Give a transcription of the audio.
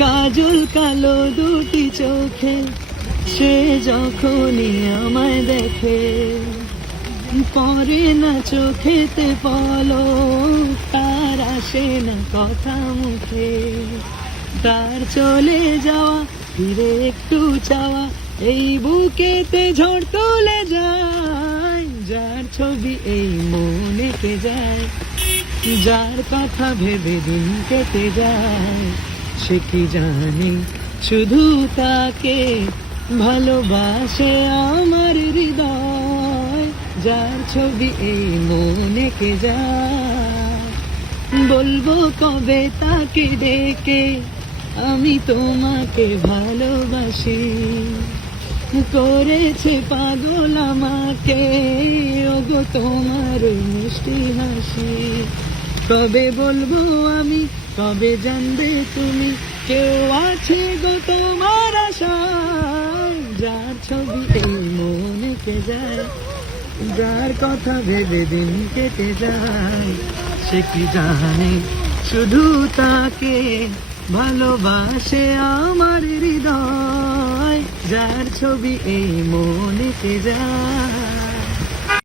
কাজল কালো দুটি চোখে সে যখনই আমায় দেখে, পরে না চোখেতে পলক, তার আসে না কথা মুখে। তার চলে যাওয়া ফিরে একটু চাওয়া, এই বুকেতে ঝড় তুলে যায়। যার ছবি এই মনে কে যায়, যার কথা ভেবে দিন কেটে যায়, সে কি জানে শুধু তাকে ভালোবাসে আমার হৃদয়। যার ছবি এই মনে কে যায়, বলবো কবে তাকে ডেকে আমি তোমাকে ভালোবাসি। করেছে পাগল আমাকে ওগো তোমার মিষ্টি হাসি। কবে বলবো আমি, কবে জানবে তুমি, কেউ আছে গো তোমার আশায়। যার ছবি এই মনে কে যায়, যার কথা ভেবে দিন কেটে যায়, সে কি জানে শুধু তাকে ভালোবাসে আমার হৃদয়। যার ছবি এই মনে কে যায়।